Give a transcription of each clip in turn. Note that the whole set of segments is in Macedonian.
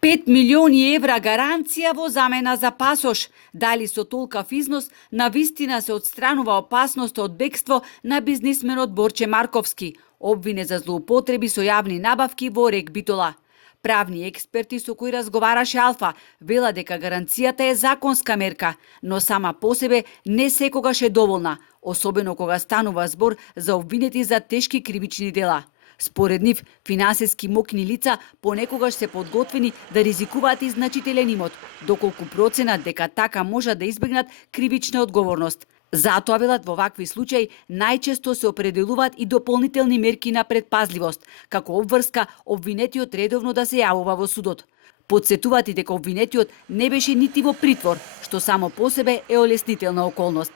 5 милиони евра гаранција во замена за пасош. Дали со толкав износ навистина се отстранува опасност од бегство на бизнисменот Борче Марковски, обвинет за злоупотреби со јавни набавки во РЕК Битола. Правни експерти со кои разговараше Алфа вела дека гаранцијата е законска мерка, но сама по себе не секогаш е доволна, особено кога станува збор за обвинети за тешки кривични дела. Според нив, финансиски мокни лица понекогаш се подготвени да ризикуваат и значителен имот, доколку проценат дека така можат да избегнат кривична одговорност. Затоа велат во вакви случаи најчесто се определуваат и дополнителни мерки на предпазливост, како обврска обвинетиот редовно да се јавува во судот. Подсетуваат и дека обвинетиот не беше нити во притвор, што само по себе е олеснителна околност.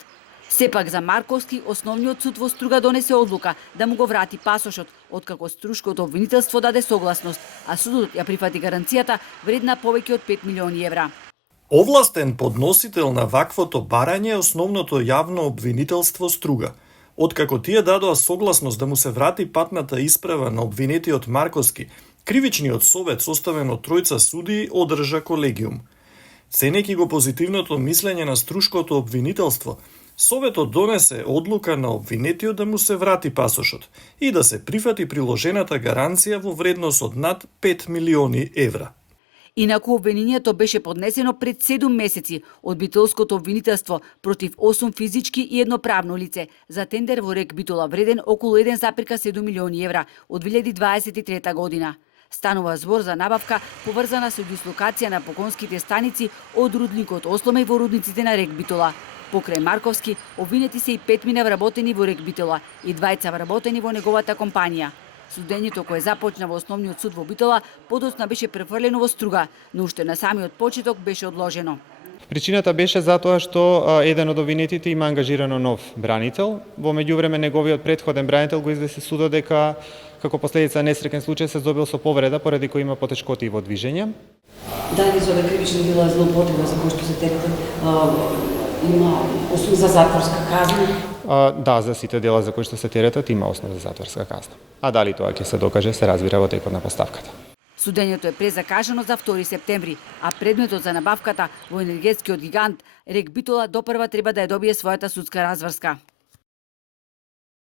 Сепак за Марковски, основниот суд во Струга донесе одлука да му го врати пасошот, откако струшкото обвинителство даде согласност, а судот ја прифати гаранцијата вредна повеќе од 5 милиони евра. Овластен подносител на ваквото барање е основното јавно обвинителство Струга. Откако тие дадоа согласност да му се врати патната исправа на обвинетиот Марковски, кривичниот совет составен од тројца судии одржа колегиум. Ценејќи го позитивното мислење на струшкото обвинителство, Советот донесе одлука на обвинетиот да му се врати пасошот и да се прифати приложената гаранција во вредност од над 5 милиони евра. Инаку обвинението беше поднесено пред 7 месеци од битолското обвинителство против 8 физички и едно правно лице за тендер во РЕК Битола вреден околу 1,7 милиони евра од 2023 година. Станува збор за набавка поврзана со дислокација на поконските станици од рудникот Осломе во рудниците на РЕК Битола. Покрај Марковски, обвинети се и 5 вработени во РЕК Битола и 2 вработени во неговата компанија. Судењето кое започна во основниот суд во Битола, подоцна беше префрлено во Струга, но уште на самиот почеток беше одложено. Причината беше затоа што еден од обвинетите има ангажирано нов бранител. Во меѓувреме неговиот претходен бранител го изнесе судот дека како последица несреќен случај се здобил со повреда поради кој има потешкоти во движење. Дали за кривични дела злоупотреба за кој што се терета има основа за затворска казна? Да, за сите дела за кои што се теретат има основа за затворска казна. А дали тоа ќе се докаже се разбира во текот на поставката. Судењето е презакажано за 2 септември, а предметот за набавката во енергетскиот гигант РЕК Битола допрва треба да ја добие својата судска разврска.